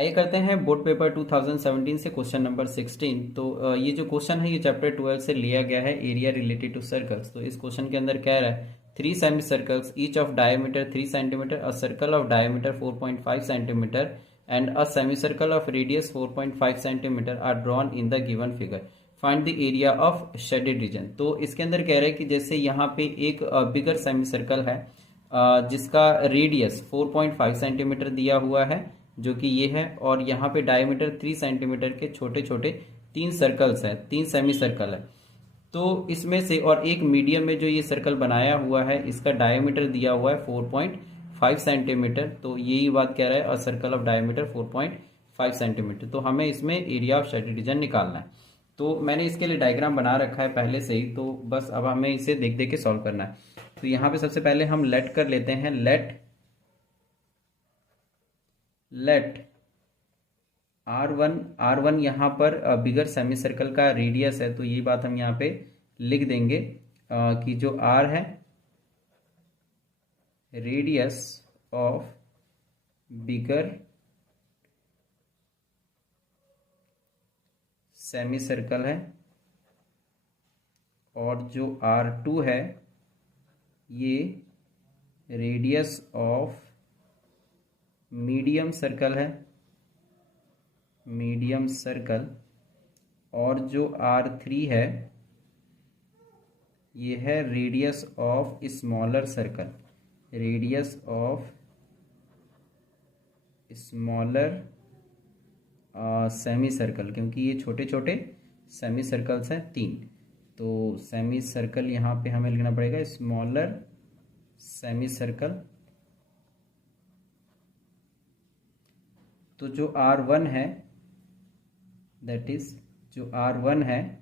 आइए करते हैं बोर्ड पेपर 2017 से क्वेश्चन नंबर 16। तो ये जो क्वेश्चन है ये चैप्टर 12 से लिया गया है, एरिया रिलेटेड टू सर्कल्स। तो इस क्वेश्चन के अंदर कह रहा है 3 semi circles each of diameter 3 centimetre, a circle of diameter 4.5 centimetre and a semi circle of radius 4.5 centimetre are drawn in the given figure. Find the area of shaded region. तो इसके अंदर कह रहा है कि जैसे यहाँ पे एक बिगर सेमी सर्कल है जिसका रेडियस 4.5 सेंटीमीटर दिया हुआ है, जो कि ये है, और यहाँ पे डायमीटर 3 सेंटीमीटर के छोटे छोटे 3 सर्कल्स हैं, 3 सेमी सर्कल है। तो इसमें से और एक मीडियम में जो ये सर्कल बनाया हुआ है इसका डायमीटर दिया हुआ है 4.5 सेंटीमीटर। तो यही बात कह रहा है, अ सर्कल ऑफ डायमीटर 4.5 सेंटीमीटर। तो हमें इसमें एरिया ऑफ शेडेड रीजन निकालना है। तो मैंने इसके लिए डायग्राम बना रखा है पहले से ही, तो बस अब हमें इसे देख देख के सॉल्व करना है। तो यहाँ पे सबसे पहले हम लेट कर लेते हैं, लेट R1 यहाँ पर बिगर सेमी सर्कल का रेडियस है, तो ये बात हम यहाँ पे लिख देंगे कि जो R है radius of bigger semi circle है, और जो R2 है ये रेडियस ऑफ मीडियम सर्कल है, मीडियम सर्कल, और जो R3 है ये है radius of smaller circle, radius of smaller semi circle, क्योंकि ये छोटे छोटे सेमी सर्कल्स हैं 3। तो सेमी सर्कल यहाँ पे हमें लिखना पड़ेगा स्मॉलर सेमी सर्कल। तो जो R1 है दैट इज जो R1 है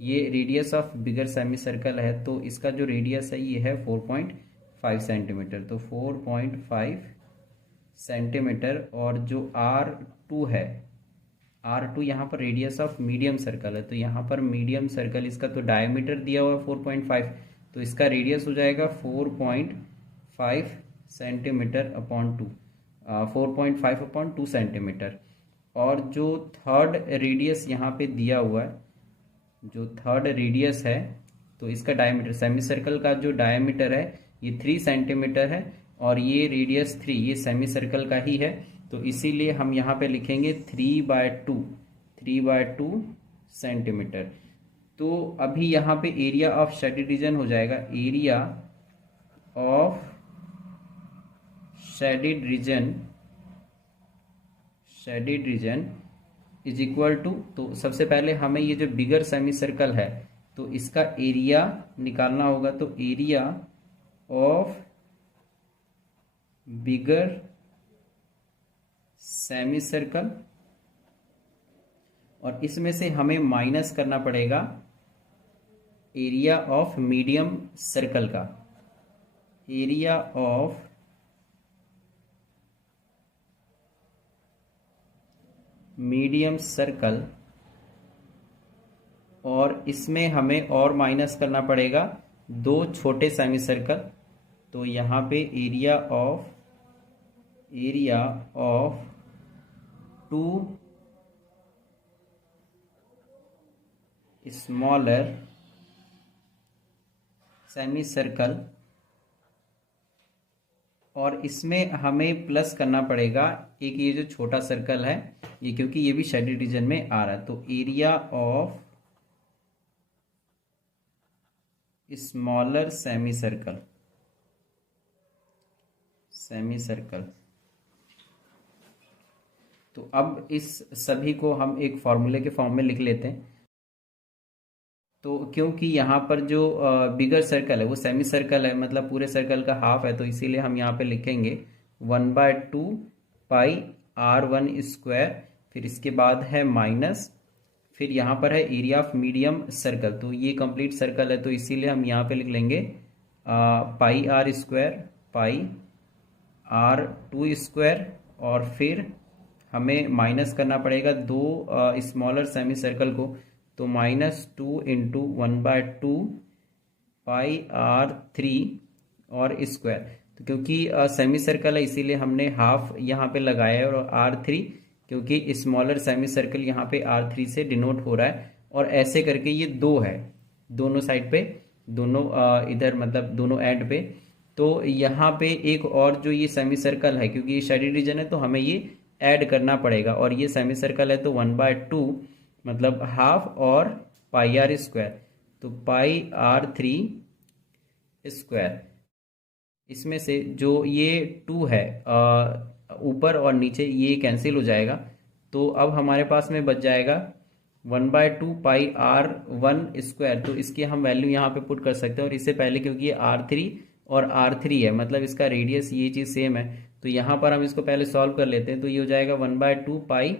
ये radius of bigger semi circle है, तो इसका जो रेडियस है ये है 4.5 सेंटीमीटर। तो 4.5 सेंटीमीटर, और जो R2 है, R2 यहाँ पर रेडियस ऑफ मीडियम सर्कल है, तो यहाँ पर मीडियम सर्कल इसका तो डायमीटर दिया हुआ है 4.5, तो इसका रेडियस हो जाएगा 4.5 सेंटीमीटर अपॉन 2, 4.5 अपॉन 2 सेंटीमीटर। और जो थर्ड रेडियस यहाँ पे दिया हुआ है, जो थर्ड रेडियस है, तो इसका डायमीटर सेमी सर्कल का जो डायमीटर है ये 3 सेंटीमीटर है, और ये रेडियस 3 ये सेमी सर्कल का ही है, तो इसीलिए हम यहाँ पे लिखेंगे 3/2 सेंटीमीटर। तो अभी यहाँ पे एरिया ऑफ शेडेड रीजन हो जाएगा, area of shaded region is equal to, तो सबसे पहले हमें ये जो बिगर सेमी सर्कल है तो इसका एरिया निकालना होगा। तो area of bigger semi circle, और इसमें से हमें माइनस करना पड़ेगा एरिया ऑफ मीडियम सर्कल का, एरिया ऑफ मीडियम सर्कल, और इसमें हमें और माइनस करना पड़ेगा 2 छोटे सेमी सर्कल। तो यहाँ पे area of 2 smaller semi circle, और इसमें हमें प्लस करना पड़ेगा एक ये जो छोटा सर्कल है ये, क्योंकि ये भी शेडेड रीजन में आ रहा है। तो area of smaller semi circle, तो अब इस सभी को हम एक फॉर्मूले के फॉर्म में लिख लेते हैं। तो क्योंकि यहाँ पर जो बिगर सर्कल है वो सेमी सर्कल है, मतलब पूरे सर्कल का हाफ है, तो इसीलिए हम यहाँ पे लिखेंगे 1/2 पाई R1 स्क्वायर, फिर इसके बाद है माइनस, फिर यहाँ पर है एरिया ऑफ मीडियम सर्कल, तो ये कंप्लीट सर्कल है, तो इसीलिए हम यहाँ पे लिख लेंगे पाई R square pi R2 square, और फिर हमें माइनस करना पड़ेगा 2 स्मॉलर सेमी सर्कल को, तो -2 इंटू 1/2 पाई R3 और स्क्वायर। तो क्योंकि सेमी सर्कल है इसीलिए हमने हाफ यहाँ पे लगाया है, और R3 क्योंकि स्मॉलर सेमी सर्कल यहाँ पे R3 से डिनोट हो रहा है, और ऐसे करके ये 2 है दोनों साइड पे, दोनों इधर मतलब दोनों एंड पे। तो यहाँ पे एक और जो ये सेमी सर्कल है, क्योंकि ये शेडेड रीजन है तो हमें ये ऐड करना पड़ेगा, और ये सेमी सर्कल है तो 1/2 मतलब हाफ और पाई आर स्क्वायर, तो पाई R3 स्क्वायर। इसमें से जो ये 2 है ऊपर और नीचे ये कैंसिल हो जाएगा, तो अब हमारे पास में बच जाएगा 1/2 पाई R1 स्क्वायर। तो इसकी हम वैल्यू यहाँ पे पुट कर सकते हैं, और इससे पहले क्योंकि ये R3 और R3 है मतलब इसका रेडियस ये चीज़ सेम है, तो यहाँ पर हम इसको पहले सॉल्व कर लेते हैं। तो ये हो जाएगा 1/2 pi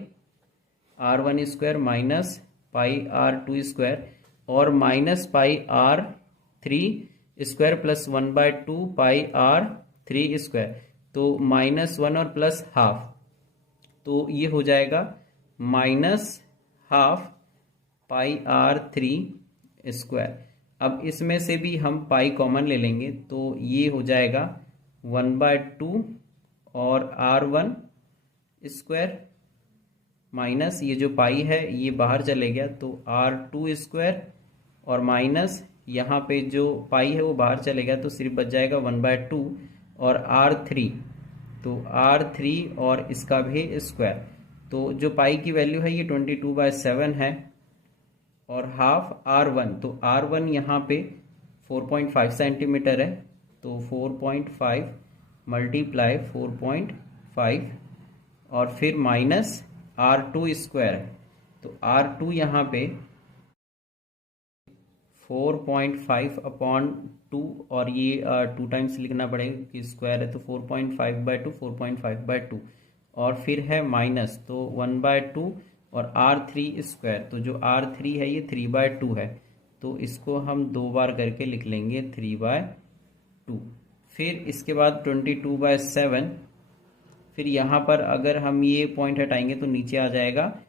R1 square minus pi R2 square और minus pi R3 square plus 1/2 pi R3 square, तो -1 और प्लस हाफ, तो ये हो जाएगा -हाफ पाई R3 स्क्वायर। अब इसमें से भी हम पाई कॉमन ले लेंगे, तो ये हो जाएगा 1/2 और R1 स्क्वायर माइनस ये जो पाई है ये बाहर चले गया, तो R2 स्क्वायर और माइनस यहाँ पे जो पाई है वो बाहर चले गया, तो सिर्फ बच जाएगा 1/2 और R3, तो R3 और इसका भी स्क्वायर। तो जो पाई की वैल्यू है ये 22/7 है, और हाफ R1, तो R1 यहाँ पे 4.5 सेंटीमीटर है, तो 4.5 मल्टीप्लाई 4.5 और फिर माइनस R2 स्क्वायर है, तो R2 यहाँ पे 4.5/2, और ये 2 टाइम्स लिखना पड़ेगा कि स्क्वायर है, तो 4.5/2 4.5/2 और फिर है माइनस, तो 1/2 और R3 स्क्वायर, तो जो R3 है ये 3/2 है, तो इसको हम 2 बार करके लिख लेंगे 3/2। फिर इसके बाद 22/7, फिर यहाँ पर अगर हम ये पॉइंट हटाएंगे तो नीचे आ जाएगा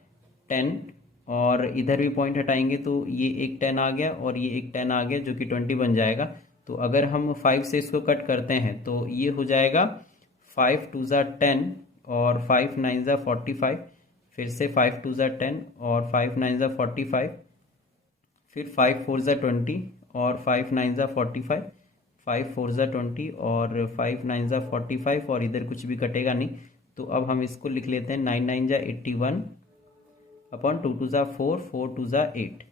10, और इधर भी पॉइंट हटाएंगे तो ये एक 10 आ गया और ये एक 10 आ गया, जो कि 20 बन जाएगा। तो अगर हम 5 से इसको कट करते हैं तो ये हो जाएगा 5 2 ज़ा 10 और 5 9 ज़ा 45, फिर से 5 2 ज़ा 10 और 5 9 ज़ा 45, फिर 5 4 ज़ा 20 और 5 9 ज़ा 45, 5 4 ज़ा 20 और 5 9 ज़ा 45, और इधर कुछ भी कटेगा नहीं। तो अब हम इसको लिख लेते हैं 9 9 ज़ा 81 अपॉन 2 2 ज़ा 4 4 2 ज़ा 8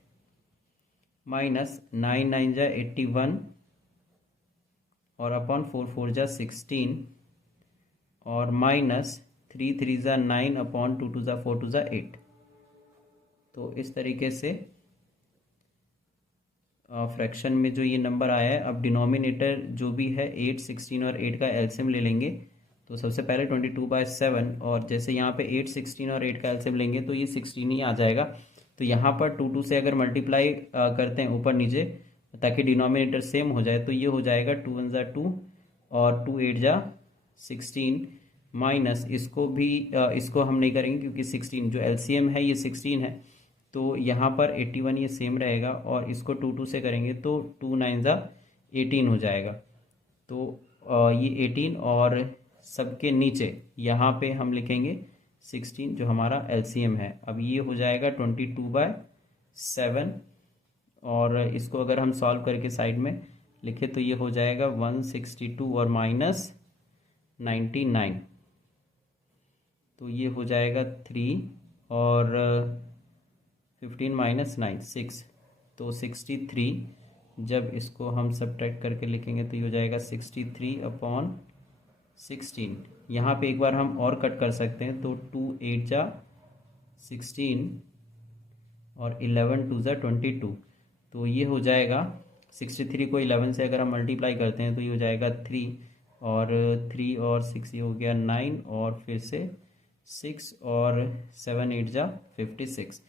माइनस 9 9 ज़ा 81 और अपॉन 4 4 ज़ा 16 और माइनस 3 3 ज़ा 9 अपॉन 2 2 ज़ा 4 2 ज़ा 8। तो इस तरीके से फ्रैक्शन में जो ये नंबर आया है, अब डिनोमिनेटर जो भी है 8 16 और 8 का एलसीएम ले लेंगे। तो सबसे पहले 22/7, और जैसे यहाँ पे 8 16 और 8 का एलसीएम लेंगे तो ये 16 ही आ जाएगा। तो यहाँ पर 2 2 से अगर मल्टीप्लाई करते हैं ऊपर नीचे ताकि डिनोमिनेटर सेम हो जाए, तो ये हो जाएगा 2 1 ज़ा 2 और 2 8 ज़ा 16 माइनस इसको भी इसको हम नहीं करेंगे क्योंकि 16 जो एलसीएम है ये 16 है, तो यहाँ पर 81 ये सेम रहेगा, और इसको 2 2 से करेंगे तो 2 9 ज़ा 18 हो जाएगा। तो ये 18 और सबके नीचे यहाँ पे हम लिखेंगे 16 जो हमारा एलसीएम है। अब ये हो जाएगा 22/7, और इसको अगर हम सॉल्व करके साइड में लिखे तो ये हो जाएगा 162 और माइनस 99, तो ये हो जाएगा 3 और 15 माइनस 9 6, तो 63। जब इसको हम सब्ट्रैक्ट करके लिखेंगे तो ये हो जाएगा 63/16। यहाँ पे एक बार हम और कट कर सकते हैं, तो 2 8 ज़ा 16 और 11 2 ज़ा 22, तो ये हो जाएगा 63 को 11 से अगर हम मल्टीप्लाई करते हैं तो ये हो जाएगा 3 और 3 और 6 ये हो गया 9 और फिर से 6 और 7 8 ज़ा 56।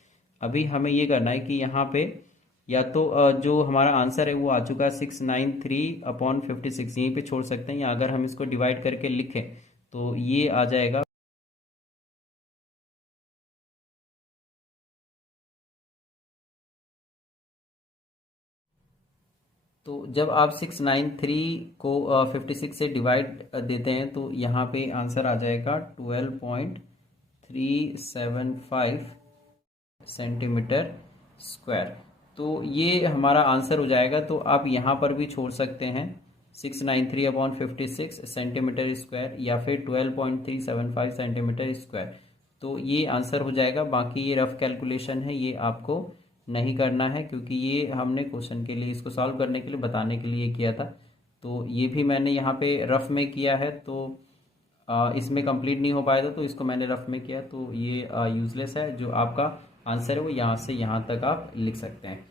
अभी हमें ये करना है कि यहाँ पे या तो जो हमारा आंसर है वो आ चुका है 693/56, यहीं पे छोड़ सकते हैं, या अगर हम इसको डिवाइड करके लिखें तो ये आ जाएगा। तो जब आप 693 को 56 से डिवाइड देते हैं तो यहाँ पे आंसर आ जाएगा 12.3 375 सेंटीमीटर स्क्वायर। तो ये हमारा आंसर हो जाएगा। तो आप यहाँ पर भी छोड़ सकते हैं 693/56 सेंटीमीटर स्क्वायर या फिर 12.375 सेंटीमीटर स्क्वायर। तो ये आंसर हो जाएगा। बाकी ये रफ कैलकुलेशन है, ये आपको नहीं करना है क्योंकि ये हमने क्वेश्चन के लिए, इसको सॉल्व करने के लिए बताने के लिए किया था। तो ये भी मैंने यहाँ पे रफ में किया है, तो इसमें कंप्लीट नहीं हो पाया था तो इसको मैंने रफ में किया। तो ये यूजलेस है। जो आपका आंसर है वो यहाँ से यहाँ तक आप लिख सकते हैं।